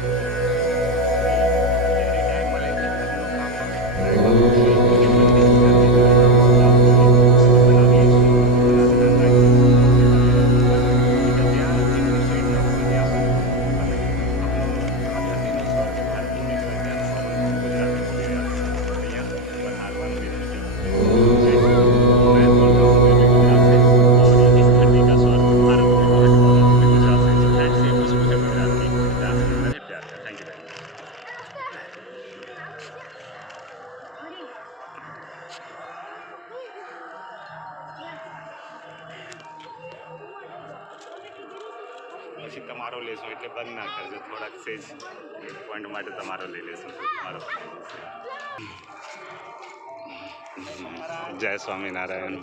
પછી તમારો લેશું એટલે બંધ ના કરજો, થોડાક સેજ પોઈન્ટ માટે તમારો લઈ લેશું. તમારો જય સ્વામિનારાયણ.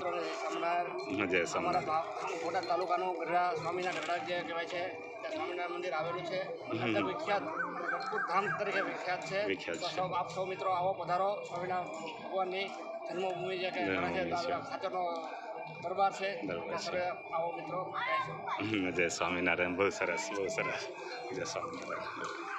જય સ્વામિનારાયણ. બોટાદ તાલુકાનું ગઢડા સ્વામીના ગઢડા જે કહેવાય છે ત્યાં સ્વામિનારાયણ મંદિર આવેલું છે. વિખ્યાત અદ્ભુત ધામ તરીકે વિખ્યાત છે. આપ સૌ મિત્રો આવો પધારો. સ્વામિનારાયણ ભગવાનની જન્મભૂમિ જે કે ખાતરનો દરબાર છે. આવો મિત્રો. જય સ્વામિનારાયણ. બહુ સરસ, બહુ સરસ. જય સ્વામિનારાયણ.